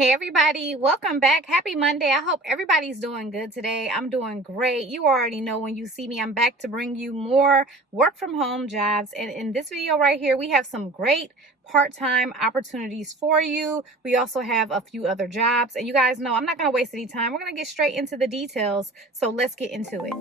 Hey everybody, welcome back. Happy Monday. I hope everybody's doing good today. I'm doing great. You already know when you see me, I'm back to bring you more work from home jobs. And in this video right here, we have some great part-time opportunities for you. We also have a few other jobs. And you guys know I'm not going to waste any time. We're going to get straight into the details. So let's get into it.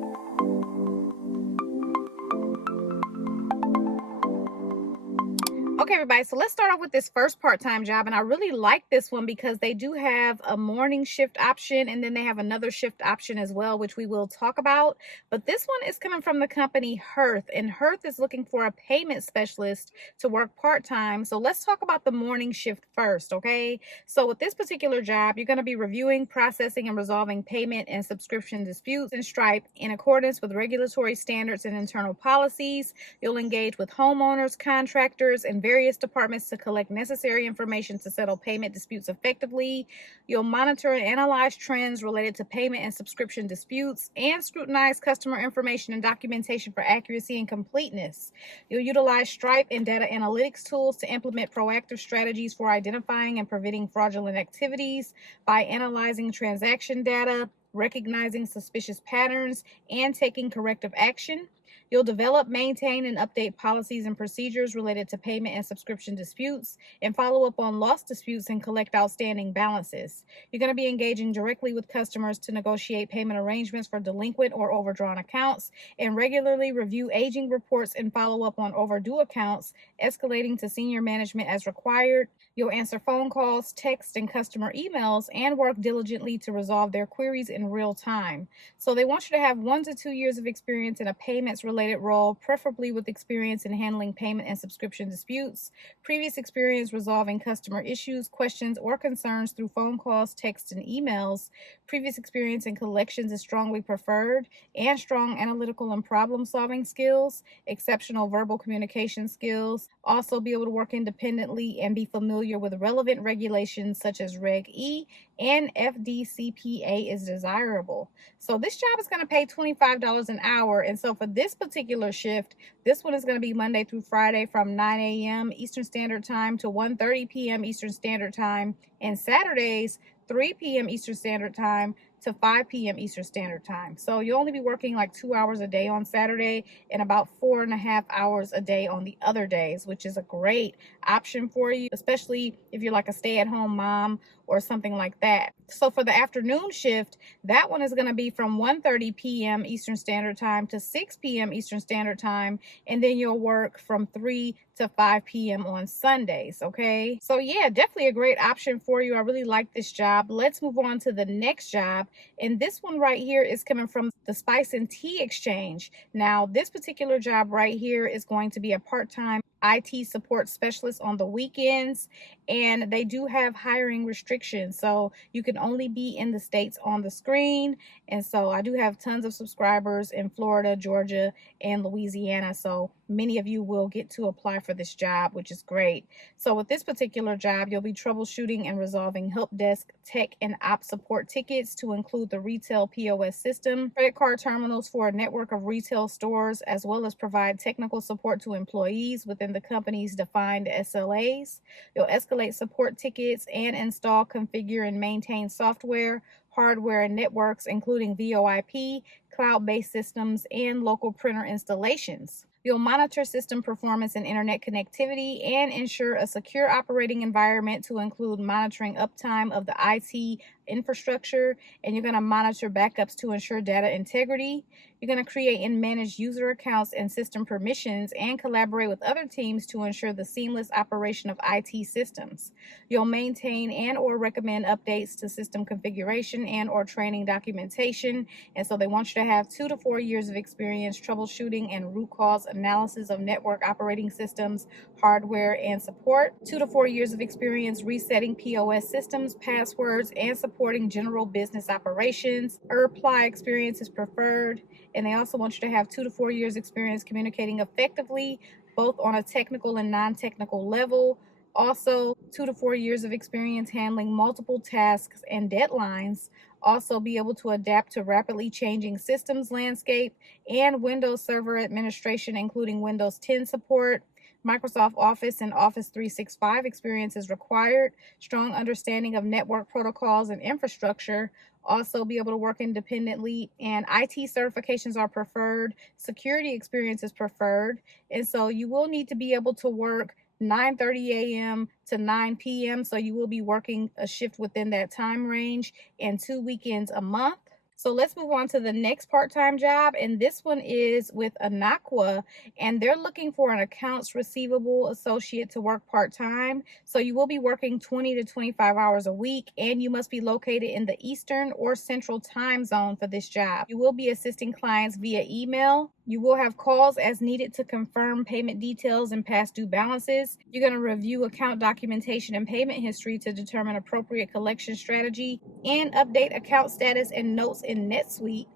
Okay, everybody, so let's start off with this first part-time job, and I really like this one because they do have a morning shift option, and then they have another shift option as well, which we will talk about. But this one is coming from the company Hearth, and Hearth is looking for a payment specialist to work part-time. So let's talk about the morning shift first, okay? So with this particular job, you're going to be reviewing, processing, and resolving payment and subscription disputes in Stripe in accordance with regulatory standards and internal policies. You'll engage with homeowners, contractors, and various departments to collect necessary information to settle payment disputes effectively. You'll monitor and analyze trends related to payment and subscription disputes and scrutinize customer information and documentation for accuracy and completeness. You'll utilize Stripe and data analytics tools to implement proactive strategies for identifying and preventing fraudulent activities by analyzing transaction data, recognizing suspicious patterns, and taking corrective action. You'll develop, maintain, and update policies and procedures related to payment and subscription disputes, and follow up on lost disputes and collect outstanding balances. You're going to be engaging directly with customers to negotiate payment arrangements for delinquent or overdrawn accounts, and regularly review aging reports and follow up on overdue accounts, escalating to senior management as required. You'll answer phone calls, text, and customer emails, and work diligently to resolve their queries in real time. So they want you to have 1 to 2 years of experience in a payments related role, preferably with experience in handling payment and subscription disputes, previous experience resolving customer issues, questions, or concerns through phone calls, texts, and emails. Previous experience in collections is strongly preferred, and strong analytical and problem-solving skills, exceptional verbal communication skills. Also be able to work independently and be familiar with relevant regulations such as Reg E and FDCPA is desirable. So this job is going to pay $25 an hour. And so for this particular shift, this one is going to be Monday through Friday from 9 a.m. Eastern Standard Time to 1:30 p.m. Eastern Standard Time, and Saturdays 3 p.m. Eastern Standard Time to 5 p.m. Eastern Standard Time. So you'll only be working like 2 hours a day on Saturday and about 4.5 hours a day on the other days, which is a great option for you, especially if you're like a stay-at-home mom or something like that. So for the afternoon shift, that one is going to be from 1:30 p.m. Eastern Standard Time to 6 p.m. Eastern Standard Time, and then you'll work from 3 to 5 p.m. on Sundays, okay? So yeah, definitely a great option for you. I really like this job. Let's move on to the next job, and this one right here is coming from the Spice and Tea Exchange. Now, this particular job right here is going to be a part-time IT support specialist on the weekends, and they do have hiring restrictions, so you can only be in the states on the screen. And so I do have tons of subscribers in Florida, Georgia, and Louisiana, so many of you will get to apply for this job, which is great. So with this particular job, you'll be troubleshooting and resolving help desk, tech, and op support tickets to include the retail POS system, credit card terminals for a network of retail stores, as well as provide technical support to employees within the company's defined SLAs. You'll escalate support tickets and install, configure, and maintain software, hardware, and networks, including VoIP, cloud-based systems, and local printer installations. You'll monitor system performance and internet connectivity and ensure a secure operating environment to include monitoring uptime of the IT infrastructure, and you're going to monitor backups to ensure data integrity. You're going to create and manage user accounts and system permissions and collaborate with other teams to ensure the seamless operation of IT systems. You'll maintain and or recommend updates to system configuration and or training documentation. And so they want you to have 2 to 4 years of experience troubleshooting and root cause analysis of network operating systems, hardware, and support. 2 to 4 years of experience resetting POS systems, passwords, and supporting general business operations. Apply experience is preferred. And they also want you to have 2 to 4 years experience communicating effectively, both on a technical and non-technical level. Also, 2 to 4 years of experience handling multiple tasks and deadlines. Also be able to adapt to rapidly changing systems landscape and Windows Server administration, including Windows 10 support. Microsoft Office and Office 365 experience is required. Strong understanding of network protocols and infrastructure. Also be able to work independently, and IT certifications are preferred. Security experience is preferred. And so you will need to be able to work 9:30 a.m. to 9 p.m. So you will be working a shift within that time range and 2 weekends a month. So let's move on to the next part-time job, and this one is with Anaqua, and they're looking for an accounts receivable associate to work part-time. So you will be working 20 to 25 hours a week, and you must be located in the Eastern or Central time zone for this job. You will be assisting clients via email. You will have calls as needed to confirm payment details and past due balances. You're going to review account documentation and payment history to determine appropriate collection strategy and update account status and notes in NetSuite.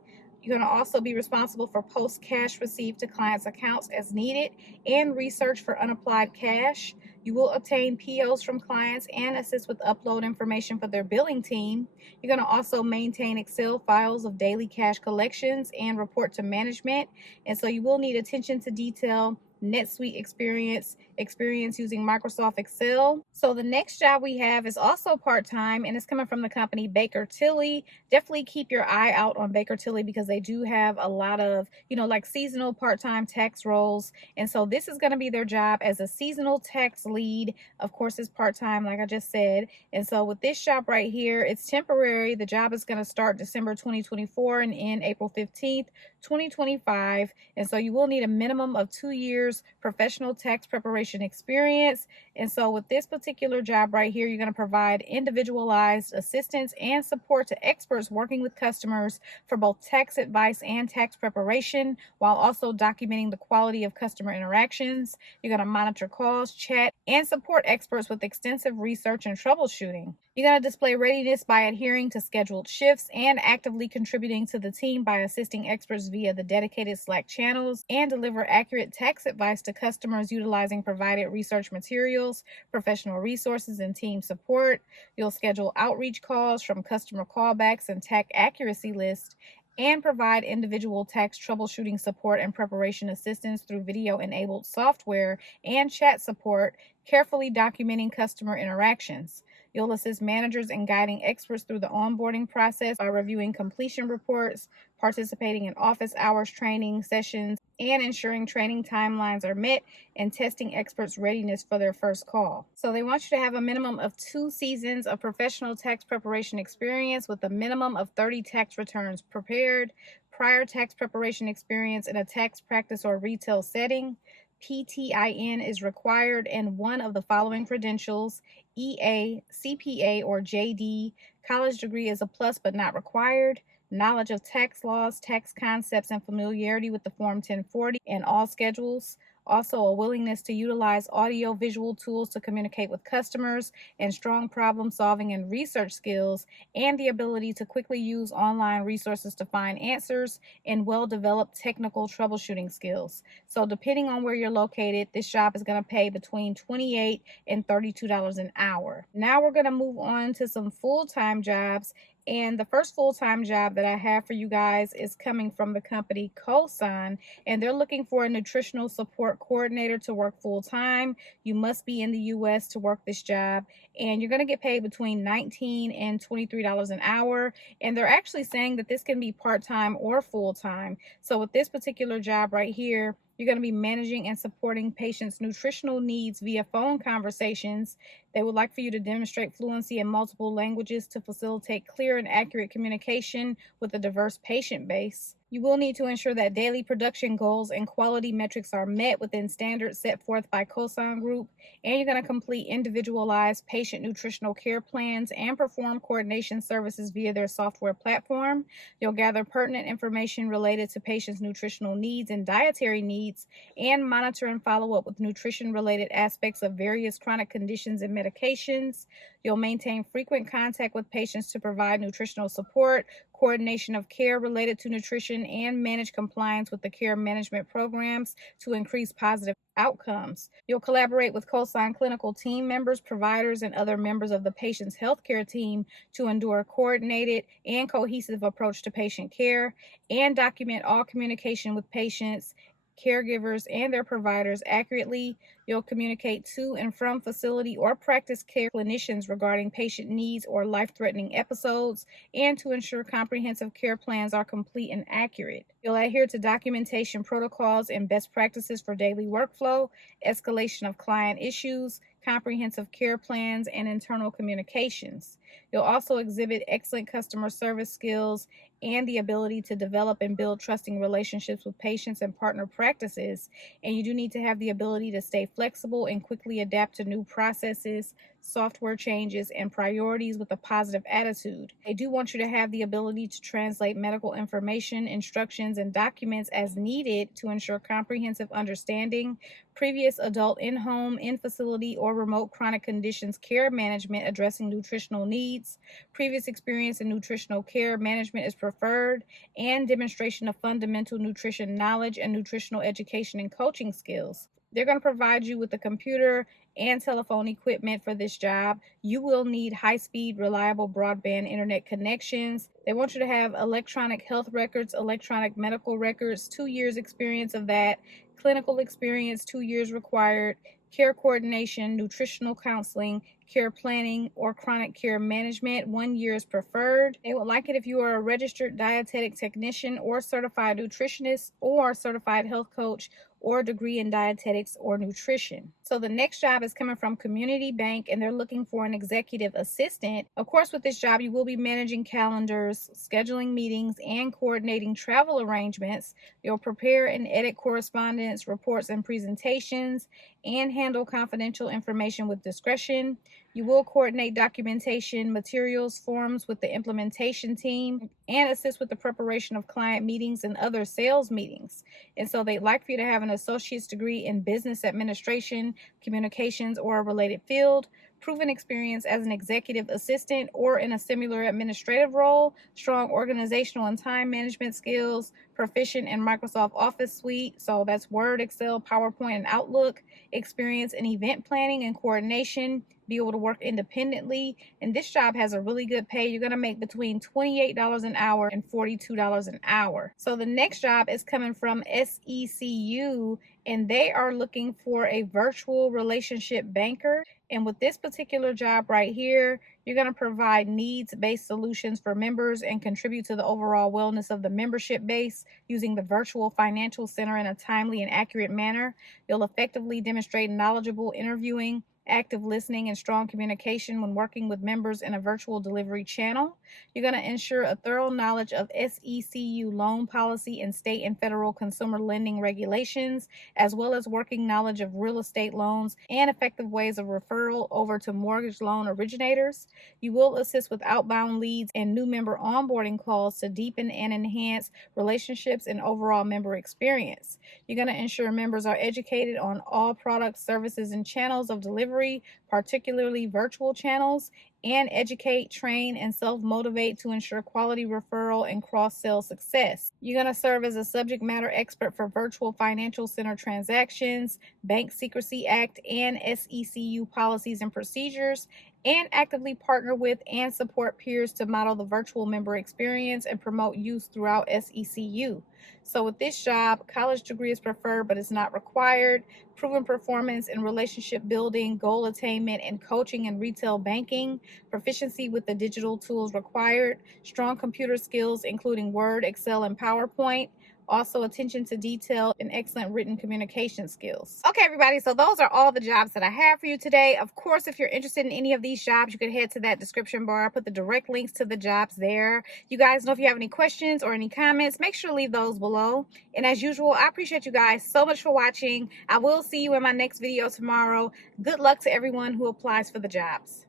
You're going to also be responsible for post cash received to clients' accounts as needed and research for unapplied cash. You will obtain POs from clients and assist with upload information for their billing team. You're going to also maintain Excel files of daily cash collections and report to management. And so you will need attention to detail, NetSuite experience using Microsoft Excel. So the next job we have is also part-time, and it's coming from the company Baker Tilly. Definitely keep your eye out on Baker Tilly because they do have a lot of, like seasonal part-time tax roles. And so this is going to be their job as a seasonal tax lead. Of course, it's part-time, like I just said. And so with this job right here, it's temporary. The job is going to start December 2024 and end April 15th, 2025. And so you will need a minimum of 2 years professional tax preparation experience. And so with this particular job right here, you're going to provide individualized assistance and support to experts working with customers for both tax advice and tax preparation, while also documenting the quality of customer interactions. You're going to monitor calls, chat, and support experts with extensive research and troubleshooting. You're going to display readiness by adhering to scheduled shifts and actively contributing to the team by assisting experts via the dedicated Slack channels, and deliver accurate tax advice to customers utilizing provided research materials, professional resources, and team support. You'll schedule outreach calls from customer callbacks and tax accuracy lists, and provide individual tax troubleshooting support and preparation assistance through video-enabled software and chat support, carefully documenting customer interactions. You'll assist managers in guiding experts through the onboarding process by reviewing completion reports, participating in office hours training sessions, and ensuring training timelines are met and testing experts' readiness for their first call. So they want you to have a minimum of 2 seasons of professional tax preparation experience with a minimum of 30 tax returns prepared, prior tax preparation experience in a tax practice or retail setting. PTIN is required, and one of the following credentials: EA, CPA, or JD. College degree is a plus but not required. Knowledge of tax laws, tax concepts, and familiarity with the Form 1040 and all schedules. Also, a willingness to utilize audio-visual tools to communicate with customers, and strong problem-solving and research skills, and the ability to quickly use online resources to find answers, and well-developed technical troubleshooting skills. So depending on where you're located, this job is going to pay between $28 and $32 an hour. Now we're going to move on to some full-time jobs. And the first full-time job that I have for you guys is coming from the company Cosign, and they're looking for a nutritional support coordinator to work full-time. You must be in the U.S. to work this job, and you're going to get paid between $19 and $23 an hour. And they're actually saying that this can be part-time or full-time. So with this particular job right here, you're going to be managing and supporting patients' nutritional needs via phone conversations. They would like for you to demonstrate fluency in multiple languages to facilitate clear and accurate communication with a diverse patient base. You will need to ensure that daily production goals and quality metrics are met within standards set forth by Cosign Group, and you're going to complete individualized patient nutritional care plans and perform coordination services via their software platform. You'll gather pertinent information related to patients' nutritional needs and dietary needs, and monitor and follow up with nutrition-related aspects of various chronic conditions and medications. You'll maintain frequent contact with patients to provide nutritional support, coordination of care related to nutrition, and manage compliance with the care management programs to increase positive outcomes. You'll collaborate with Cosign clinical team members, providers, and other members of the patient's healthcare team to endure a coordinated and cohesive approach to patient care, and document all communication with patients caregivers, and their providers accurately. You'll communicate to and from facility or practice care clinicians regarding patient needs or life-threatening episodes, and to ensure comprehensive care plans are complete and accurate. You'll adhere to documentation protocols and best practices for daily workflow, escalation of client issues, comprehensive care plans, and internal communications. You'll also exhibit excellent customer service skills and the ability to develop and build trusting relationships with patients and partner practices. And you do need to have the ability to stay flexible and quickly adapt to new processes, software changes, and priorities with a positive attitude. They do want you to have the ability to translate medical information, instructions, and documents as needed to ensure comprehensive understanding. Previous adult in-home, in-facility, or remote chronic conditions care management addressing nutritional needs. Previous experience in nutritional care management is preferred, and demonstration of fundamental nutrition knowledge and nutritional education and coaching skills. They're going to provide you with the computer and telephone equipment for this job. You will need high-speed, reliable broadband internet connections. They want you to have electronic health records, electronic medical records, 2 years experience of that, clinical experience, 2 years required, care coordination, nutritional counseling, care planning, or chronic care management, 1 year is preferred. They would like it if you are a registered dietetic technician or certified nutritionist or certified health coach or degree in dietetics or nutrition. So the next job is coming from Community Bank, and they're looking for an executive assistant. Of course, with this job, you will be managing calendars, scheduling meetings, and coordinating travel arrangements. You'll prepare and edit correspondence, reports, and presentations, and handle confidential information with discretion. You will coordinate documentation, materials, forms with the implementation team, and assist with the preparation of client meetings and other sales meetings. And so they'd like for you to have an associate's degree in business administration, communications, or a related field, proven experience as an executive assistant or in a similar administrative role, strong organizational and time management skills, proficient in Microsoft Office Suite, so that's Word, Excel, PowerPoint, and Outlook, experience in event planning and coordination, be able to work independently. And this job has a really good pay. You're going to make between $28 an hour and $42 an hour. So the next job is coming from SECU, and they are looking for a virtual relationship banker. And with this particular job right here, you're going to provide needs-based solutions for members and contribute to the overall wellness of the membership base using the virtual financial center in a timely and accurate manner. You'll effectively demonstrate knowledgeable interviewing, active listening, and strong communication when working with members in a virtual delivery channel. You're going to ensure a thorough knowledge of SECU loan policy and state and federal consumer lending regulations, as well as working knowledge of real estate loans and effective ways of referral over to mortgage loan originators. You will assist with outbound leads and new member onboarding calls to deepen and enhance relationships and overall member experience. You're going to ensure members are educated on all products, services, and channels of delivery, particularly virtual channels, and educate, train, and self-motivate to ensure quality referral and cross-sell success. You're going to serve as a subject matter expert for virtual financial center transactions, Bank Secrecy Act, and SECU policies and procedures, and actively partner with and support peers to model the virtual member experience and promote use throughout SECU. So with this job, college degree is preferred, but it's not required. Proven performance in relationship building, goal attainment, and coaching and retail banking. Proficiency with the digital tools required. Strong computer skills, including Word, Excel, and PowerPoint. Also, attention to detail and excellent written communication skills. Okay, everybody, so those are all the jobs that I have for you today. Of course, if you're interested in any of these jobs, you can head to that description bar. I'll put the direct links to the jobs there. You guys know if you have any questions or any comments, make sure to leave those below. And as usual, I appreciate you guys so much for watching. I will see you in my next video tomorrow. Good luck to everyone who applies for the jobs.